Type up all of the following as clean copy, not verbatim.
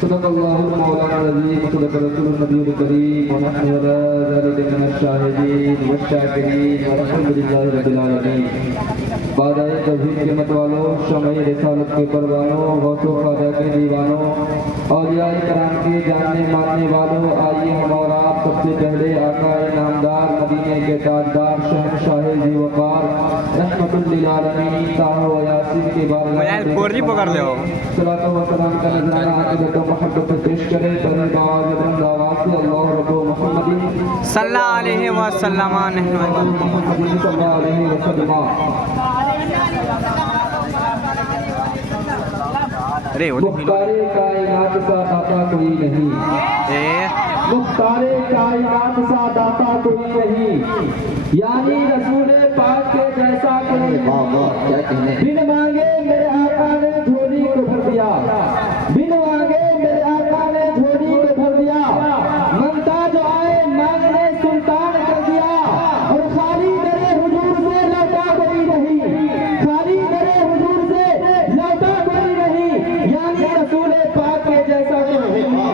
صدق الله مولانا العظيم وصدق رسول النبي الكريم ونحن على ذلك من الشاهدين والشاكرين والحمد لله رب العالمين. بعد توحید کے متوالوں، شمع رسالت کے پروانوں، غوث و خواجہ کے دیوانوں، اولیاء کرام کے جاننے ماننے والوں، آئیے ہم اور آپ سب سے پہلے آقا نامدار مدینے کے تاجدار شہنشاہ ذی وقار رحمت للعالمین طاہر و یاسین کے بارگاہ صلاۃ و سلام کا نذرانہ عقیدت و محبت سے پیش کرے بڑی باز بلند آواز سے اللہ رب محمد صلی اللہ علیہ وسلم. مختار کائنات سا داتا کوئی نہیں، مختار کائنات سا داتا کوئی نہیں، یعنی رسول پاک کے جیسا کوئی بن مانگے میرے آقا نے جھولی کو بھر دیا، بن مانگے میرے آقا نے جھولی کو بھر دیا، منگتا جو آئے مانگنے سلطان کر دیا، اور خالی میرے حضور سے لوٹا کوئی نہیں، خالی میرے حضور سے لوٹا کوئی نہیں، یعنی رسول پاک کے جیسا کوئی نہیں،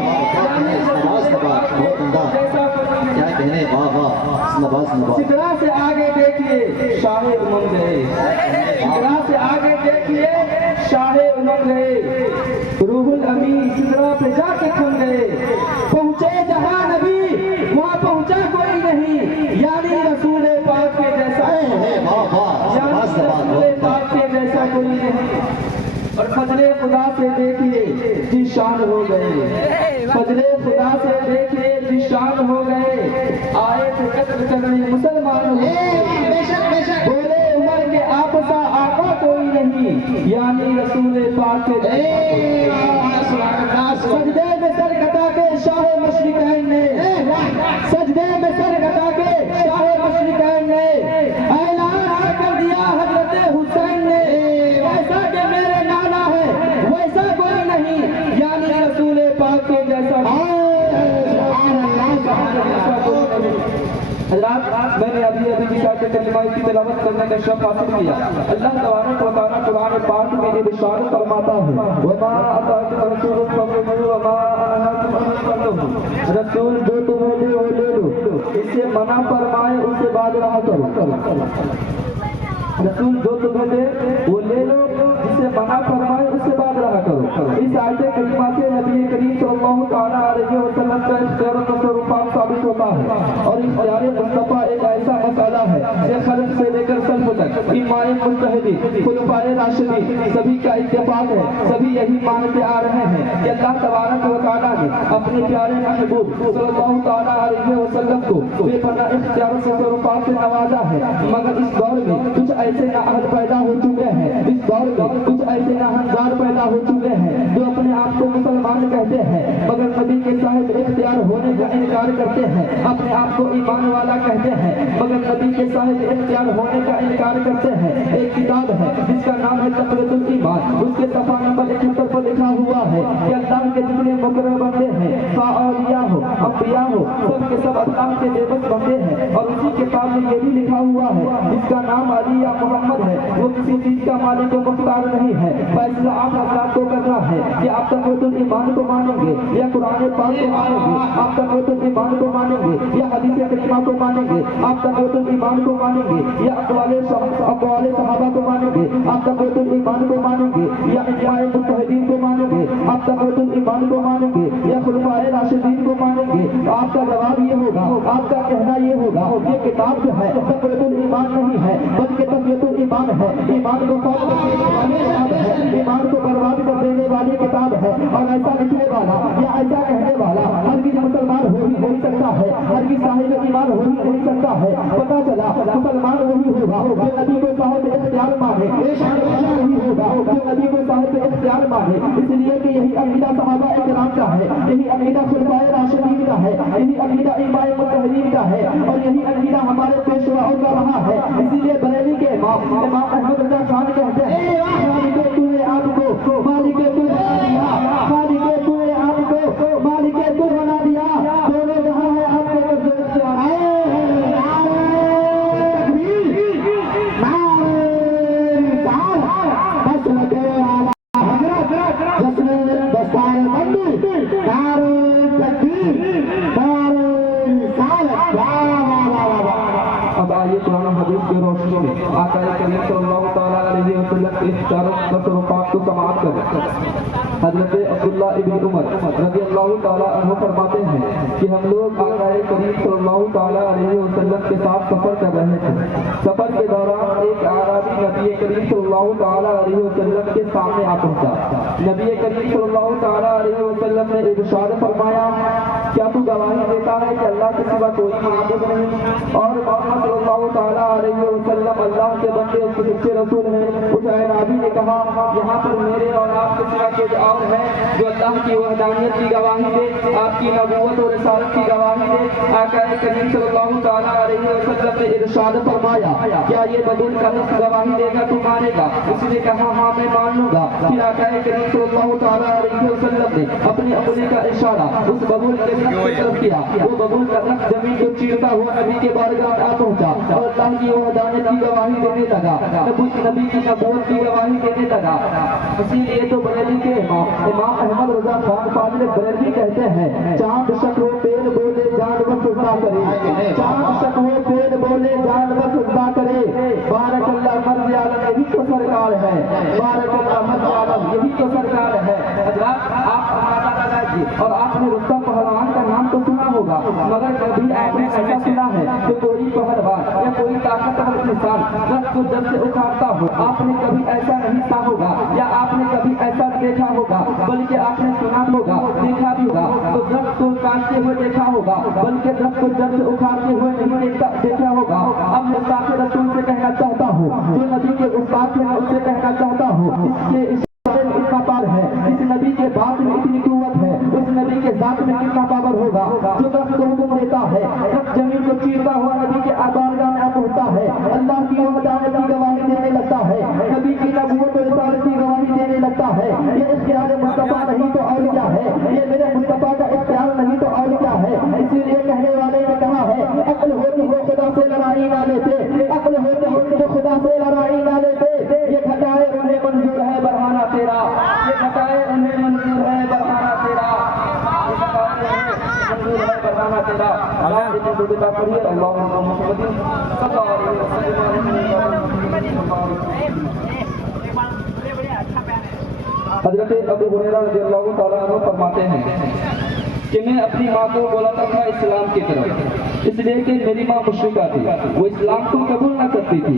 سدرا سے آگے دیکھیے شاہ امنگ گئے، سدرا سے آگے دیکھیے شاہ امنگ گئے، روح الامین سدرا پہ جا کے کھل گئے، پہنچے جہاں نبی وہاں پہنچا کوئی نہیں، یعنی رسول پاک کے جیسا، یعنی رسول پاک کے جیسا کوئی نہیں. اور فضل خدا سے دیکھیے جی شان ہو گئے، فضل خدا سے دیکھیے جی شان ہو گئے، آئے تھے قتل کرنے مسلمان ہو گئے، بولے عمر کے آپ سا آقا کوئی نہیں، یعنی رسول پاک کے سجدے میں سر کٹا کے شاہ مشرقین نے، سجدے میں سر کٹا کے شاہ مشرقین نے اعلان کر دیا حضرت حسین نے، ایسا کہ میرے نانا ہے ویسا کوئی نہیں، یعنی رسول پاک کے جیسا. حضرات میں نے ابھی کی کلمہ کی تلاوت کرنے کا شرف حاصل کیا. اللہ تبارک و تعالیٰ قرآن پاک میں یہ بشارت فرماتا ہے وَمَا أَتَاكُمْ رَسُولٌ فَخُذُوهُ وَمَا نَهَاكُمْ عَنْهُ فَانْتَهُوا. رسول جو تمہیں دے وہ لے لو، اس سے منع فرمائے اس سے باز رہا کرو. رسول جو تمہیں دے وہ لے لو، جس سے منع فرمائے اس سے باز رہا کرو. اس آیت کریمہ سے نبی کریم صلی اللہ تعالیٰ علیہ وسلم کا اختیار و تصرفات ثابت ہوتا ہے، اور اختیار مصطفیٰ ایک ایسا مسئلہ ہے کہ خلق سے لے کر سلف تک امام مجتہدین خلفائے راشدین سبھی کا اتفاق ہے، سبھی یہی مانتے آ رہے ہیں کہ اللہ تبارک و تعالیٰ نے اپنے پیارے محبوب صلی اللہ تعالیٰ علیہ وسلم کو بے پناہ اختیار و تصرفات سے نوازا ہے. مگر اس دور میں کچھ ایسے نااہل پیدا ہو چکے ہیں، اس دور میں کچھ ایسے ناہنجار پیدا ہو چکے ہیں جو اپنے آپ کو مسلمان کہتے ہیں مگر نبی کے صاحب اختیار ہونے کا انکار کرتے ہیں، اپنے آپ کو ایمان والا کہتے ہیں مگر نبی کے صاحب اختیار ہونے کا انکار کرتے ہیں. ایک کتاب ہے جس کا نام ہے تقریۃ الایمان، اس کے صفحہ نمبر 71 پر لکھا ہوا ہے کہ اللہ کے جتنے مقرر بندے ہیں، اولیاء ہو انبیاء ہو، سب کے سب اللہ کے بے بس بندے ہیں. اور اسی کتاب میں یہ بھی لکھا ہوا ہے جس کا نام علی یا محمد ہے، وہ کسی چیز کا مالک و مختار نہیں ہے. فیصلہ آپ حضرات کو کرنا ہے کہ آپ تقریۃ الایمان کو مانیں گے یا قرآن پاک کو مانیں گے، آپ تقریۃ الایمان کو مانیں گے یا حدیث کریمہ کو مانیں گے، آپ تقریۃ الایمان کو مانیں گے یا اقوال صحابہ کو مانیں گے، آپ تقریۃ الایمان کو مانیں گے یا اجماع مجتہدین کو مانیں گے، آپ تقریۃ الایمان کو مانیں گے یا خلفائے راشدین کو مانیں گے. آپ کا جواب یہ ہوگا، آپ کا کہنا یہ ہوگا یہ کتاب جو ہے تقریۃ الایمان نہیں ہے بلکہ تقریۃ الایمان ہے. ایمان کو فوت کرنے والی کتاب ہے، ایمان کو برباد کر دینے والی کتاب ہے. اور ایسا لکھنے والا یا ایسا کہنے والا ہرگز مسلمان ہو ہی نہیں سکتا ہے، ہرگز صاحب ایمان ہو ہی نہیں سکتا ہے. پتہ چلا مسلمان وہی ہوگا جو نبی کو صاحب اختیار مانے، وہی ہوگا جو نبی کو صاحب اختیار مانے. اس لیے کہ یہی عقیدہ صحابہ کرام کا ہے، یہی عقیدہ خلفائے راشدین کا ہے، یہی عقیدہ امام مجتہدین کا ہے، اور یہی عقیدہ ہمارے پیشواؤں کا رہا ہے. اسی لیے بریلی کے امام احمد رضا خان کہتے ہیں مالک تو نے آپ کو، مالک تو نے مالک تو نے آپ کو، مالک تو بنا دیا، دونوں جہاں ہے آپ کے قبضے اختیار. آقا کریم صلی اللہ تعالیٰ علیہ وسلم کے چاروں تصرفات کو سماعت کریں۔ حضرت عبداللہ ابن عمر رضی اللہ تعالیٰ عنہ فرماتے ہیں کہ ہم لوگ آقا کریم صلی اللہ تعالیٰ علیہ وسلم کے ساتھ سفر کر رہے تھے۔ سفر کے دوران ایک اعرابی نبی کریم صلی اللہ تعالیٰ علیہ وسلم کے سامنے آ پہنچا۔ نبی کریم صلی اللہ تعالیٰ علیہ وسلم نے ارشاد فرمایا، کیا تو گواہی دیتا ہے کہ اللہ کے سوا کوئی معبود نہیں اور محمد صلی اللہ تعالیٰ علیہ وسلم اللہ کے بندے اس کے سچے رسول ہیں؟ اس اعرابی نے کہا، یہاں پر میرے اور آپ کے سوا کوئی اور ہے جو اللہ کی وحدانیت کی گواہی دے، آپ کی نبوت اور رسالت کی گواہی دے؟ آقا کریم صلی اللہ تعالیٰ علیہ وسلم نے ارشاد فرمایا، کیا یہ ببول کا لفظ گواہی دے گا تو مانے گا؟ اس نے کہا، ہاں میں مان لوں گا۔ پھر آقا کریم صلی اللہ تعالیٰ علیہ وسلم نے اپنی انگلی کا اشارہ اس ببول کے لفظ کی طرف کیا۔ وہ ببول کا لفظ زمین کو چیرتا ہوا نبی کے بارگاہ میں آ پہنچا اور اللہ کی وحدانیت کی گواہی دینے لگا، نبی کی نبوت کی گواہی دینے لگا۔ اسی لیے تو بریلی کے امام احمد رضا خان فاضل بریلوی کہتے ہیں، چاند شک ہو پیل بولے جانور سجدہ کرے، چاند شک ہو پیل بولے جانور سجدہ کرے، بارک اللہ مرض عالم یہی تو سرکار ہے، بارک اللہ مرض عالم یہی تو سرکار ہے۔ حضرات آپ اندازہ لگائیے، اور آپ نے رستم پہلوان کا نام تو سنا ہوگا، مگر کبھی آپ نے ایسا سنا ہے کہ کوئی پہلوان یا کوئی طاقتور انسان درخت کو جب سے اکھاڑتا ہو؟ آپ نے کبھی ایسا نہیں سنا ہوگا، یا آپ نے کبھی ایسا دیکھا ہوگا، بلکہ آپ نے سنا ہوگا، دیکھا بھی ہوگا تو درخت کو کاٹتے ہوئے دیکھا ہوگا، بلکہ درخت کو جب سے اکھاڑتے ہوئے نہیں دیکھا ہوگا۔ اب میں استاد رسول سے کہنا چاہتا ہوں، جو نبی کے استاد ہیں اس سے کہنا چاہتا ہوں، اس کے اشارے میں اتنا پاور ہے، اس نبی کے بات میں اتنی قوت ہے، اس نبی کے ذات میں کتنا پاور ہوگا۔ جو درخت کو حکم دیتا ہے، درخت زمین کو چیرتا ہوا نبی کے بارگاہ میں آ پہنچتا ہے، اللہ کی وحدانیت کی گواہی دینے لگتا ہے، نبی کی نبوت اور رسالت کی گواہی دینے لگتا ہے۔ یہ اختیار مصطفیٰ نہیں تو اور کیا ہے، یہ میرے مصطفیٰ کا اختیار نہیں تو اور کیا ہے۔ اسی لیے کہنے والے نے کہا ہے، عقل ہوتی ہو خدا سے لڑائی نہ لیتے، عقل ہوتی تو خدا سے لڑائی نہ لیتے۔ یہ گھٹائے انہیں منظور ہے بڑھانا تیرا، یہ گھٹائے انہیں منظور ہے بڑھانا تیرا، یہ گھٹائے انہیں منظور ہے بڑھانا تیرا۔ اللہ اتنی دعا پڑھیے، اللہم محمد صلی اللہ علیہ وسلم۔ حضرت ابو ہریرہ رضی اللہ تعالیٰ عنہ فرماتے ہیں کہ میں اپنی ماں کو بلاتا تھا اسلام کی طرف، اس لیے کہ میری ماں مشرکہ تھی، وہ اسلام کو قبول نہ کرتی تھی،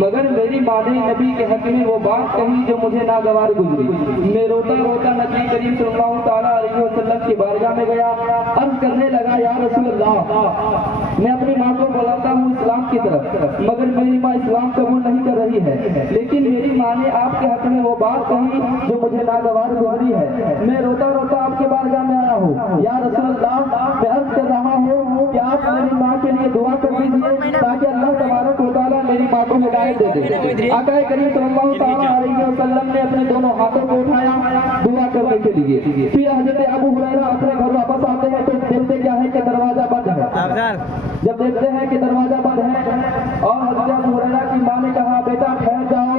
مگر میری ماں نے نبی کے حق میں وہ بات کہی جو مجھے ناگوار گزری۔ میں روتا روتا نبی کریم صلی اللہ تعالیٰ علیہ وسلم کی بارگاہ میں گیا، عرض کرنے لگا، یا رسول اللہ، میں اپنی ماں کو بلاتا ہوں اسلام کی طرف، مگر میری ماں اسلام قبول نہیں کر رہی ہے، لیکن میری ماں نے آپ کے حق میں وہ بات کہی جو مجھے ناگوار گزری ہے۔ میں روتا روتا آپ کے بارگاہ میں آیا ہوں، یا رسول اللہ، میں عرض کر رہا ہوں کہ آپ میری ماں کے لیے دعا کر دیجیے تاکہ اللہ تبارک و تعالیٰ میری ماں کو ہدایت دے دے۔ آقا کریم صلی اللہ تعالیٰ علیہ وسلم نے اپنے دونوں ہاتھوں کو اٹھایا دعا کرنے کے لیے۔ پھر حضرت ابو ہریرہ اپنے گھر واپس آتے ہیں تو دیکھتے کیا ہے کہ دروازہ بند ہے۔ جب دیکھتے ہیں کہ دروازہ بند ہے اور حضرت ابو ہریرہ کی ماں نے کہا، بیٹا ٹھہر جاؤ،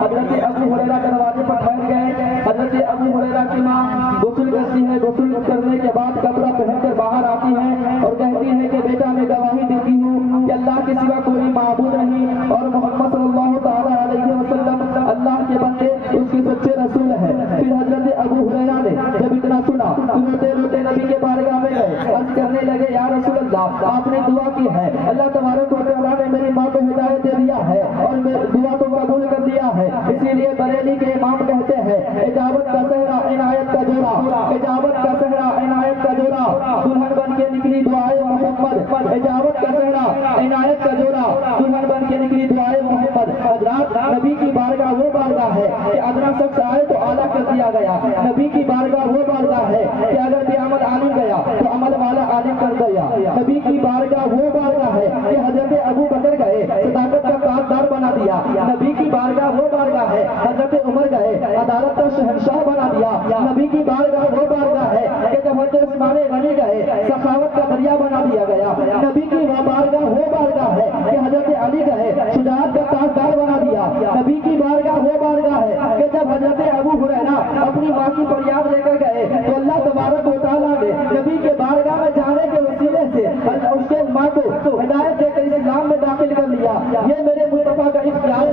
حضرت ابو ہریرہ دروازے پر ٹھہر گئے۔ حضرت ابو ہریرہ کی ماں غسل کرتی ہے، غسل کرنے کے بعد کپڑا پہن کر باہر آتی ہے اور کہتی ہے کہ بیٹا میں گواہی دیتی ہوں کہ اللہ کے سوا کوئی معبود نہیں اور محمد صلی اللہ تعالیٰ علیہ وسلم اللہ کے بندے اس کے سچے رسول ہیں۔ پھر حضرت ابو ہریرہ نے جب اتنا سنا تو روتے روتے نبی کے بارگاہ میں گئے، عرض کرنے لگے، یا رسول اللہ، آپ نے دعا کی ہے، اللہ تبارک و تعالیٰ نے میری ماں کو ہدایت دے دیا ہے اور دعا کو قبول کر دیا ہے۔ اسی لیے بریلی کے امام کہتے ہیں، اجابت کا صحرا عنایت کا جوڑا، اجابت کا صحرا عنایت کا جوڑا، دلہن بن کے نکلی دعائے محمد، اجابت کا صحرا عنایت کا جوڑا، دلہن بن کے نکلی دعائے محمد۔ حضرات نبی کی بارگاہ وہ بارگاہ ہے کہ ادنا شخص آئے تو اعلیٰ کر دیا گیا، نبی کی بارگاہ وہ بارگاہ ہے کہ اگر بے عمل عالم گیا تو عمل والا عالم کر گیا، نبی کی بارگاہ وہ بارگاہ ہے کہ حضرت ابو بکر گئے صداقت کا کاردار بنا دیا، نبی کی بارگاہ وہ بارگاہ ہے حضرت عمر گئے عدالت کا شہنشاہ بنا دیا، نبی کی بارگاہ وہ بارگاہ ہے کہ جب حضرت عثمان غنی گئے سخاوت کا دریا بنا دیا گیا، نبی کی بارگاہ وہ بارگاہ ہے کہ حضرت علی گئے شجاعت کا تاجدار بنا دیا، نبی کی بارگاہ وہ بارگاہ ہے کہ جب حضرت ابو ہریرہ اپنی ماں کی فریاد لے کر گئے تو اللہ تبارک و تعالیٰ نے نبی کے بارگاہ میں جانے کے وسیلے سے اس کے ماں کو ہدایت دے کر اسلام میں داخل کر لیا۔ یہ میرے مصطفیٰ کا اختیار